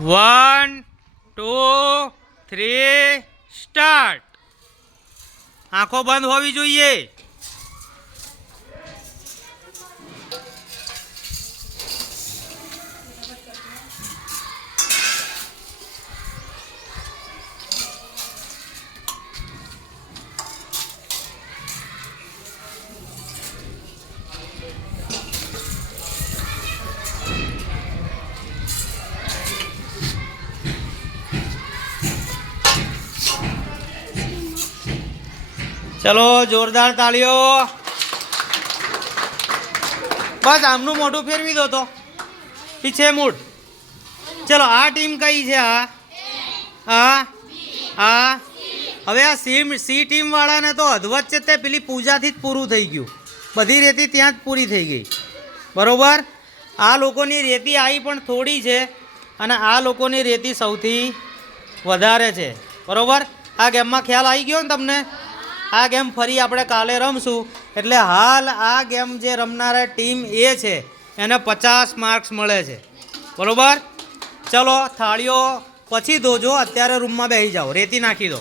One two three start. આંખો બંધ હોવી જોઈએ. ચલો, જોરદાર તાળીઓ. બસ, આમનું મોઢું ફેરવી દો તો. પીછે મૂડ ચલો, આ ટીમ કઈ છે, આ? આ? આ? હવે આ સી સી ટીમ વાળાને તો અધવચ્ચે તે પેલી પૂજાથી જ પૂરું થઈ ગયું. બધી રેતી ત્યાં જ પૂરી થઈ ગઈ. બરાબર? આ લોકોની રેતી આવી પણ થોડી છે અને આ લોકોની રેતી સૌથી વધારે છે. બરોબર? આ ગેમમાં ખ્યાલ આવી ગયો ને તમને? આ ગેમ ફરી આપણે કાલે રમશું. એટલે હાલ આ ગેમ જે રમનારા ટીમ એ છે, એને પચાસ માર્ક્સ મળે છે. બરાબર? ચલો, થાળીઓ પછી ધોજો, અત્યારે રૂમમાં બેસી જાઓ. રેતી નાખી દો.